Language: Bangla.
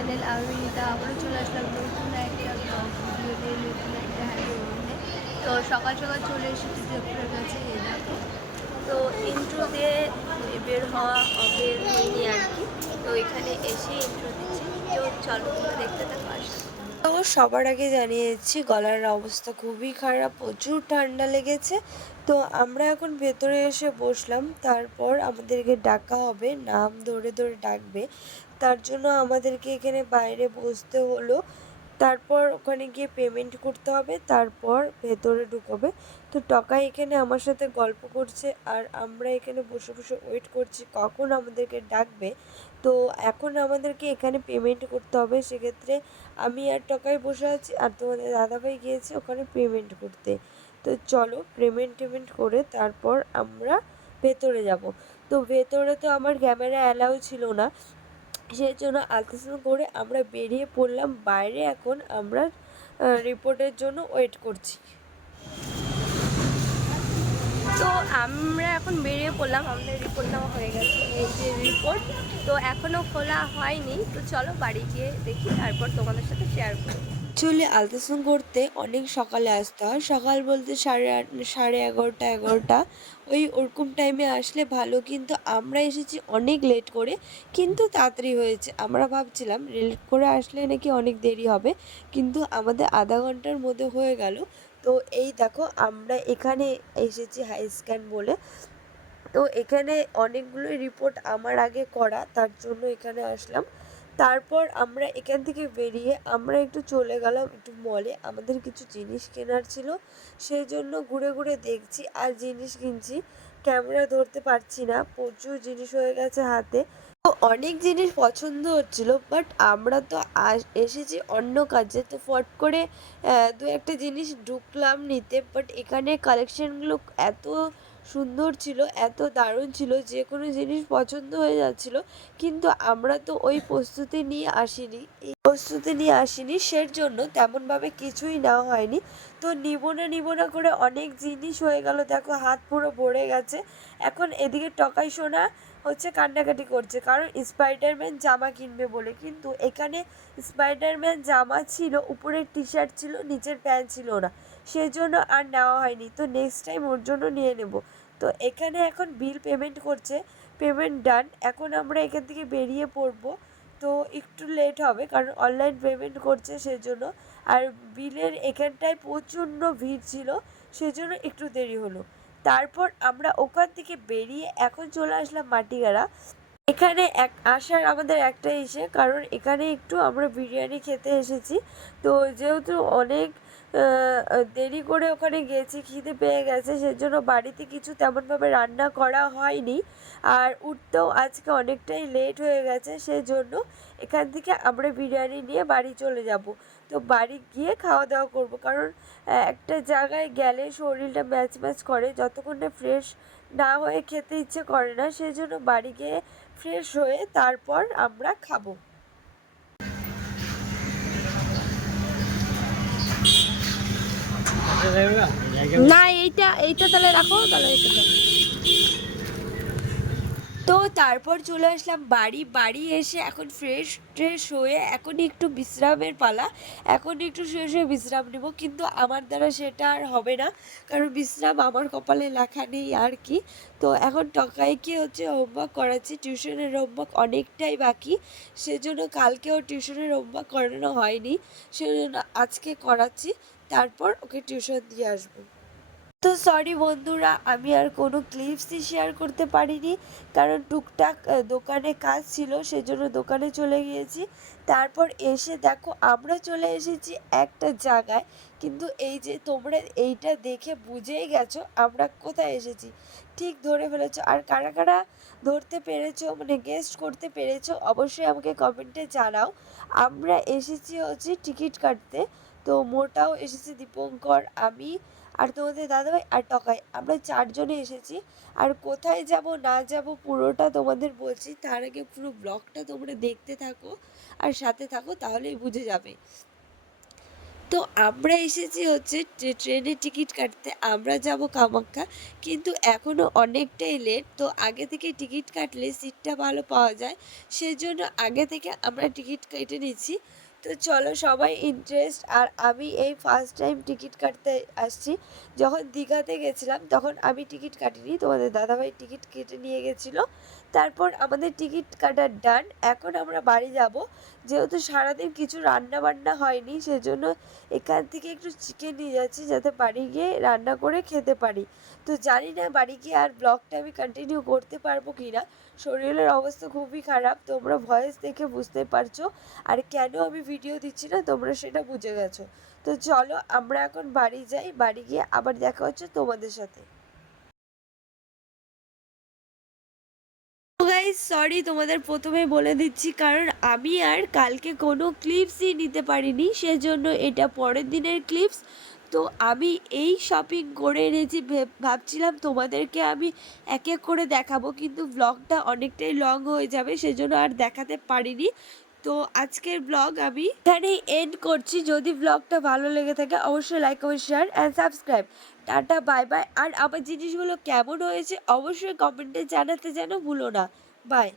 চ্যানেল আমি রিতা আবারও চলে আসলাম। নতুন একটা ভিডিও নিয়ে নতুন একটা হ্যাপি তো সকাল সকাল চলে এসেছি দেবপুরের কাছে দেখো। তো ইন্ট্রো দিয়ে বের হওয়া বের হয়নি আর কি। তো এখানে এসে ইন্ট্রো দিচ্ছি। তো চলো, তোমরা দেখতে থাকো তো সবার আগে জানিয়ে দিচ্ছি গলার অবস্থা খুবই খারাপ, প্রচুর ঠান্ডা লেগেছে। তো আমরা এখন ভেতরে এসে বসলাম। তারপর আমাদেরকে ডাকা হবে, নাম ধরে ধরে ডাকবে। তার জন্য আমাদেরকে এখানে বাইরে বসতে হলো। তারপর ওখানে গিয়ে পেমেন্ট করতে হবে, তারপর ভেতরে ঢুকবে। তো টকা এখানে আমার সাথে গল্প করছে আর আমরা এখানে বসে বসে ওয়েট করছি কখন আমাদেরকে ডাকবে। তো এখন আমাদেরকে এখানে পেমেন্ট করতে হবে। সেক্ষেত্রে আমি আর টকায় বসে আছি আর তোমাদের দাদাভাই গিয়েছে ওখানে পেমেন্ট করতে। তো চলো পেমেন্ট টেমেন্ট করে তারপর আমরা ভেতরে যাব। তো ভেতরে তো আমার ক্যামেরা অ্যালাউ ছিল না। সেই জন্য আলট্রাসাউন্ড করে আমরা বেরিয়ে পড়লাম। বাইরে এখন আমরা রিপোর্টের জন্য ওয়েট করছি। তো আমরা এখন বেরিয়ে পড়লাম। আমাদের রিপোর্ট নেওয়া হয়ে গেছে। রিপোর্ট, তো এখনও খোলা হয়নি। তো চলো বাড়ি গিয়ে দেখি, তারপর তোমাদের সাথে শেয়ার করব। চলে আলট্রাসাউন্ড করতে অনেক সকালে আসতে হয়। সকাল বলতে সাড়ে আট, সাড়ে এগারোটা এগারোটা। ওই ওরকম টাইমে আসলে ভালো, কিন্তু আমরা এসেছি অনেক লেট করে, কিন্তু তাড়াতাড়ি হয়েছে। আমরা ভাবছিলাম লেট করে আসলে নাকি অনেক দেরি হবে, কিন্তু আমাদের আধা ঘণ্টার মধ্যে হয়ে গেল। তো এই দেখো, আমরা এখানে এসেছি হাই স্ক্যান বলে। তো এখানে অনেকগুলোই রিপোর্ট আমার আগে করা, তার জন্য এখানে আসলাম। তারপর আমরা এখান থেকে বেরিয়ে আমরা একটু চলে গেলাম একটু মলে আমাদের কিছু জিনিস কেনার ছিল, সেই জন্য ঘুরে ঘুরে দেখছি আর জিনিস কিনছি। ক্যামেরা ধরতে পারছি না, প্রচুর জিনিস হয়ে গেছে হাতে। তো অনেক জিনিস পছন্দ হচ্ছিল বাট আমরা তো এসেছি অন্য কাজে। তো ফট করে দু একটা জিনিস ঢুকলাম নিতে বাট এখানে কালেকশানগুলো এত সুন্দর ছিল, এত দারুণ ছিল যে কোনো জিনিস পছন্দ হয়ে যাচ্ছিল, কিন্তু আমরা তো ওই প্রস্তুতি নিয়ে আসিনি। এই প্রস্তুতি নিয়ে আসিনি সের জন্য তেমনভাবে কিছুই নেওয়া হয়নি। তো নিব না নিব না করে অনেক জিনিস হয়ে গেল, দেখো হাত পুরো ভরে গেছে। এখন এদিকে টকাই সোনা হচ্ছে কান্নাকাটি করছে। কারণ স্পাইডারম্যান জামা কিনবে বলে। কিন্তু এখানে স্পাইডারম্যান জামা ছিল, উপরের টি শার্ট ছিল, নিচের প্যান্ট ছিল না। সেই জন্য আর নেওয়া হয়নি। তো নেক্সট টাইম ওর জন্য নিয়ে নেব। তো এখানে এখন বিল পেমেন্ট করছে। পেমেন্ট ডান এখন আমরা এখান থেকে বেরিয়ে পড়ব। তো একটু লেট হবে, কারণ অনলাইন পেমেন্ট করছে সেজন্য। আর বিলের এখানটায় প্রচণ্ড ভিড় ছিল, সেজন্য একটু দেরি হলো। তারপর আমরা ওখান থেকে বেরিয়ে এখন চলে আসলাম মাটিগাড়া। এখানে এক, আসার আমাদের একটা ইসে কারণ এখানে একটু আমরা বিরিয়ানি খেতে এসেছি। তো যেহেতু অনেক দেরি করে ওখানে গেছি, খিদে পেয়ে গেছে, সেজন্য বাড়িতে কিছু তেমনভাবে রান্না করা হয়নি। আর উঠতেও আজকে অনেকটাই লেট হয়ে গেছে সেই জন্য এখান থেকে আমরা বিরিয়ানি নিয়ে বাড়ি চলে যাব। তো বাড়ি গিয়ে খাওয়া দাওয়া করব, কারণ একটা জায়গায় গেলে শরীরটা ম্যাচ ম্যাচ করে, যতক্ষণ না ফ্রেশ না হয়ে খেতে ইচ্ছে করে না সেই জন্য বাড়ি গিয়ে ফ্রেশ হয়ে তারপর আমরা খাব। না, এইটা এইটা তাহলে রাখো, তাহলে তো তারপর চলে আসলাম বাড়ি বাড়ি এসে এখন ফ্রেশ ট্রেশ হয়ে এখন একটু বিশ্রামের পালা এখন একটু শুয়ে শুয়ে বিশ্রাম নেব, কিন্তু আমার দ্বারা সেটা আর হবে না, কারণ বিশ্রাম আমার কপালে লেখা নেই আর কি। তো এখন টকাইকে হচ্ছে হোমওয়ার্ক করাচ্ছি টিউশনের হোমওয়ার্ক অনেকটাই বাকি, সেজন্য কালকেও টিউশনের হোমওয়ার্ক করানো হয়নি, সেজন্য আজকে করাচ্ছি। তারপর ওকে টিউশন দিয়ে আসব। তো সরি বন্ধুরা, আমি আর কোনো ক্লিপসই শেয়ার করতে পারিনি, কারণ টুকটাক দোকানে কাজ ছিল, সেজন্য দোকানে চলে গিয়েছি। তারপর এসে দেখো, আমরা চলে এসেছি একটা জায়গায়, কিন্তু এই যে তোমরা এইটা দেখে বুঝেই গেছো আমরা কোথায় এসেছি। ঠিক ধরে ফেলেছো। আর কারা কারা ধরতে পেরেছ মানে গেস্ট করতে পেরেছ, অবশ্যই আমাকে কমেন্টে জানাও। আমরা এসেছি হচ্ছে টিকিট কাটতে। তো মোটাও এসেছে দীপঙ্কর, আমি আর তোমাদের দাদাভাই আর টকাই। আমরা চারজনে এসেছি। আর কোথায় যাব, না যাব পুরোটা তোমাদের বলছি। তার আগে পুরো ব্লগটা তোমরা দেখতে থাকো আর সাথে থাকো, তাহলেই বুঝে যাবে। তো আমরা এসেছি হচ্ছে ট্রেনের টিকিট কাটতে। আমরা যাব কামাখ্যা, কিন্তু এখনও অনেকটাই লেট তো আগে থেকে টিকিট কাটলে সিটটা ভালো পাওয়া যায়। সেজন্য আগে থেকে আমরা টিকিট কেটে নিচ্ছি। তো চলো সবাই ইন্টারেস্ট আর আমি এই ফার্স্ট টাইম টিকিট কাটতে আসছি। যখন দীঘাতে গেছিলাম, তখন আমি টিকিট কাটিনি। তোমাদের দাদাভাই টিকিট কেটে নিয়ে গেছিল। তারপর আমাদের টিকিট কাটার ডান। এখন আমরা বাড়ি যাব। যেহেতু সারাদিন কিছু রান্না বান্না হয়নি, সেজন্য এখান থেকে একটু চিকেন নিয়ে যাচ্ছি যাতে বাড়ি গিয়ে রান্না করে খেতে পারি। তো জানি না বাড়ি গিয়ে আর ব্লগটা আমি কন্টিনিউ করতে পারব কি না শরীরের অবস্থা খুবই খারাপ, তোমরা ভয়েস দেখে বুঝতে পারছ। আর কেন আমি ভিডিও দিচ্ছি না, তোমরা সেটা বুঝে গেছো। তো চলো আমরা এখন বাড়ি যাই, বাড়ি গিয়ে আবার দেখা হচ্ছে তোমাদের সাথে। গাইজ সরি তোমাদের প্রথমে বলে দিচ্ছি, কারণ আমি আর কালকে কোনো ক্লিপসই নিতে পারিনি, সেজন্য এটা পরের দিনের ক্লিপস তো আমি এই শপিং করে এনেছি ভেব- ভাবছিলাম তোমাদেরকে আমি এক এক করে দেখাবো, কিন্তু ব্লগটা অনেকটাই লং হয়ে যাবে, সেজন্য আর দেখাতে পারিনি। তো আজকের ব্লগ আমি এখানেই এন্ড করছি। যদি ব্লগটা ভালো লেগে থাকে, অবশ্যই like comment share and subscribe tata bye bye আর আমার জিনিসগুলো কেমন হয়েছে, অবশ্যই কমেন্টে জানাতে যেন ভুলো না। বাই